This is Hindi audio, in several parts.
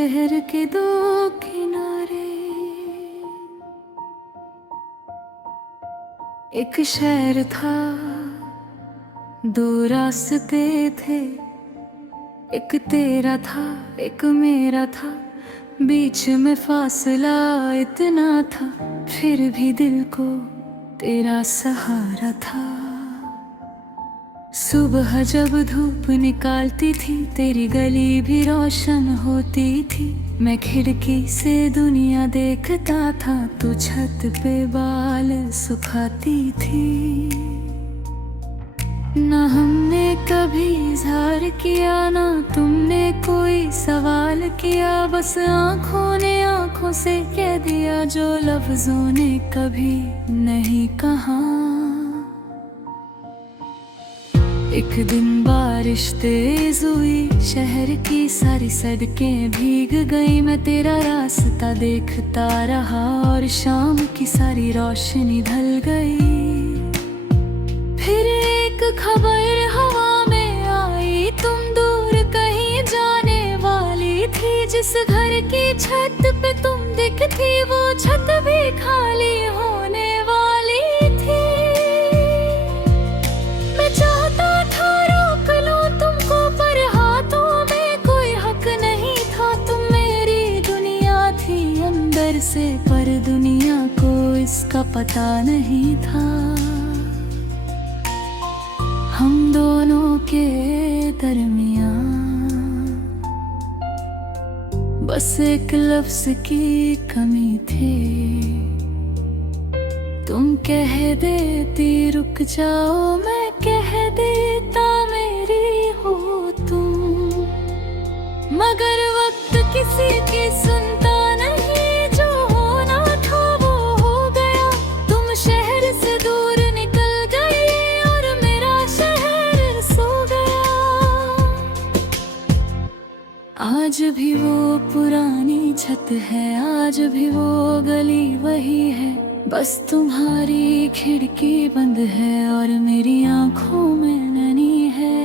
शहर के दो किनारे। एक शहर था, दो रास्ते थे, एक तेरा था एक मेरा था, बीच में फासला इतना था, फिर भी दिल को तेरा सहारा था। सुबह जब धूप निकालती थी, तेरी गली भी रोशन होती थी। मैं खिड़की से दुनिया देखता था, तू छत पे बाल सुखाती थी। ना हमने कभी इज़हार किया, ना तुमने कोई सवाल किया, बस आँखों ने आँखों से कह दिया जो लफ्जों ने कभी नहीं कहा। एक दिन बारिश तेज हुई, शहर की सारी सड़कें भीग गई। मैं तेरा रास्ता देखता रहा और शाम की सारी रोशनी ढल गई। फिर एक खबर हवा में आई, तुम दूर कहीं जाने वाली थी। जिस घर की छत पे तुम दिखती, वो छत भी खाली होने वाली थी। मैं चाहता था रोक लूं तुमको, पर हाथों में कोई हक नहीं था। तुम मेरी दुनिया थी अंदर से, पर दुनिया को इसका पता नहीं था। हम दोनों के दरमियां बस एक लफ्ज की कमी थी। तुम कह देती रुक जाओ, मैं कह देता मेरी हो तुम। मगर वक्त किसी की सुनता नहीं, जो होना था वो हो गया। तुम शहर से दूर निकल गई और मेरा शहर सो गया। आज भी वो पुरानी छत है, आज भी वो गली वही है, बस तुम्हारी खिड़की बंद है और मेरी आंखों में ननी है।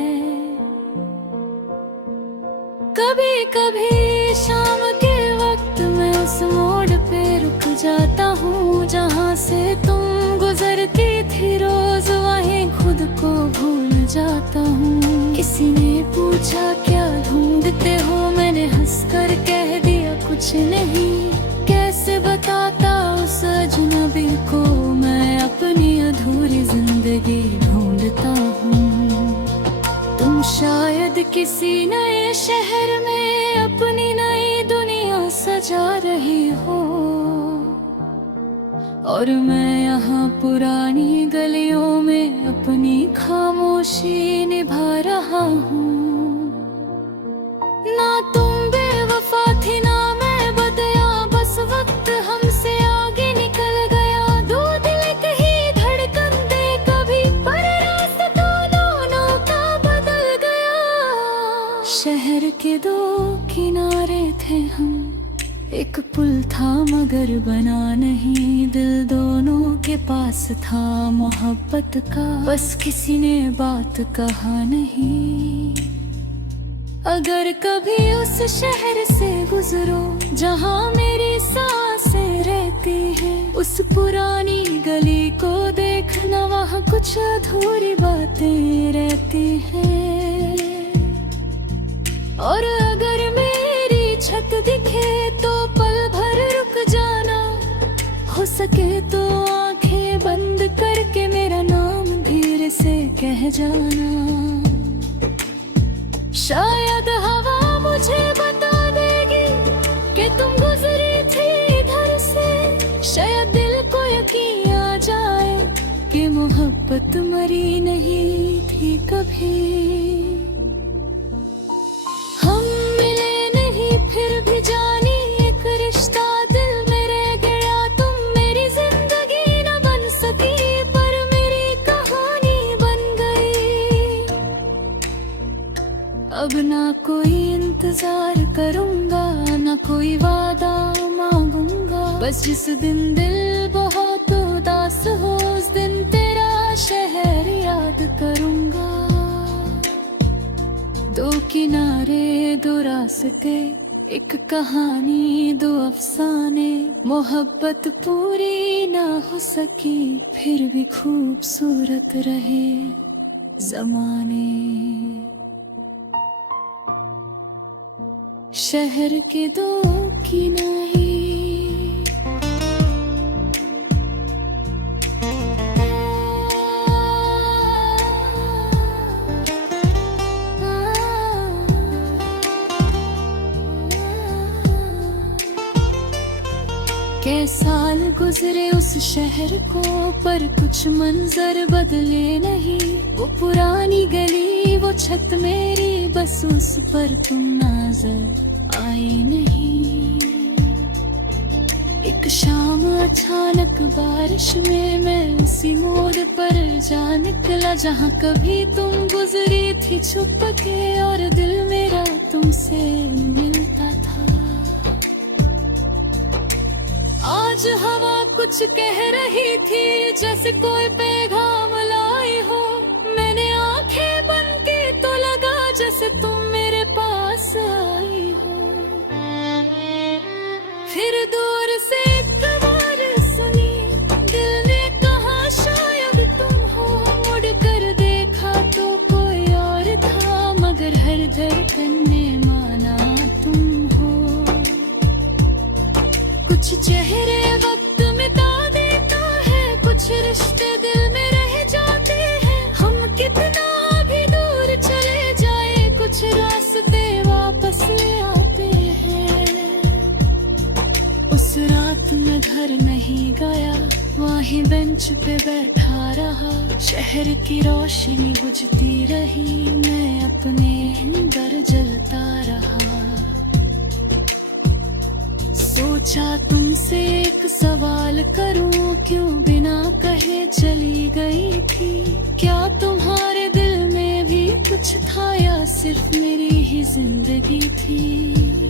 कभी कभी शाम के वक्त मैं उस मोड़ पे रुक जाता हूँ, जहाँ से तुम गुजरती थी रोज, वहीं खुद को भूल जाता हूँ। किसी ने पूछा क्या ढूंढते हो, मैंने हंसकर कह दिया कुछ नहीं। कैसे बताता उस अजनबी को, मैं अपनी अधूरी जिंदगी ढूंढता हूँ। तुम शायद किसी नए शहर में अपनी नई दुनिया सजा रही हो, और मैं यहाँ पुरानी गलियों में अपनी खामोशी निभा रहा हूँ। ना तुम बेवफा थी ना मैं बदया, बस वक्त हमसे आगे निकल गया। दो दिल कहीं धड़कन दे कभी, पर रास्ता दोनों का बदल गया। शहर के दो किनारे थे हम, एक पुल था मगर बना नहीं। दिल दोनों के पास था मोहब्बत का, बस किसी ने बात कहा नहीं। अगर कभी उस शहर से गुजरो जहाँ मेरी सांसें रहती हैं, उस पुरानी गली को देखना, वहाँ कुछ अधूरी बातें रहती हैं। और अगर मेरी छत दिखे तो पल भर रुक जाना, हो सके तो आंखें बंद करके मेरा नाम धीरे से कह जाना। शायद हवा मुझे बता देगी कि तुम गुजरी थी इधर से। शायद दिल को यकीन आ जाए कि मोहब्बत मरी नहीं थी कभी। हम मिले नहीं फिर भी जानी एक रिश्ता दिल में रह गया। तुम मेरी जिंदगी न बन सकी, पर मेरी कहानी बन गई। अब ना कोई इंतजार करूंगा, ना कोई वादा मांगूंगा, बस जिस दिन दिल बहुत उदास हो, उस दिन तेरा शहर याद करूंगा। दो किनारे दो रास्ते, एक कहानी दो अफसाने, मोहब्बत पूरी ना हो सकी फिर भी खूबसूरत रहे जमाने। शहर के दो किनारे कै साल गुजरे उस शहर को, पर कुछ मंजर बदले नहीं। वो पुरानी गली, वो छत मेरी, बस उस पर तुम नजर आई नहीं। एक शाम अचानक बारिश में मैं उसी मोड़ पर जा निकला, जहाँ कभी तुम गुजरी थी छुप के, और दिल मेरा तुमसे मिलता था। आज हवा कुछ कह रही थी, जैसे कोई पैगाम लाई हो। मैंने आंखें बंद की तो लगा जैसे तुम मेरे पास आई हो। फिर दूर से एक आवाज सुनी, दिल ने कहा शायद तुम हो। मुड़ कर देखा तो कोई और था, मगर हर धड़कन ने माना तुम हो। कुछ चेहरे वक्त मिटा देता है, कुछ रिश्ते दिल में रह जाते हैं। हम कितना भी दूर चले जाए, कुछ रास्ते वापस ले आते हैं। उस रात मैं घर नहीं गया, वहीं बेंच पे बैठा रहा। शहर की रोशनी बुझती रही, मैं अपने अंदर जलता रहा। सोचा तुमसे एक सवाल करूं, क्यों बिना कहे चली गई थी। क्या तुम्हारे दिल में भी कुछ था, या सिर्फ मेरी ही जिंदगी थी।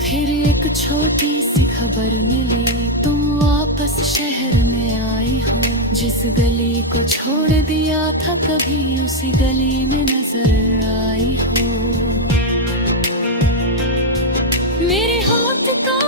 फिर एक छोटी सी खबर मिली, तुम वापस शहर में आई हो। जिस गली को छोड़ दिया था कभी, उसी गली में नजर आई हो। मेरे हाथ का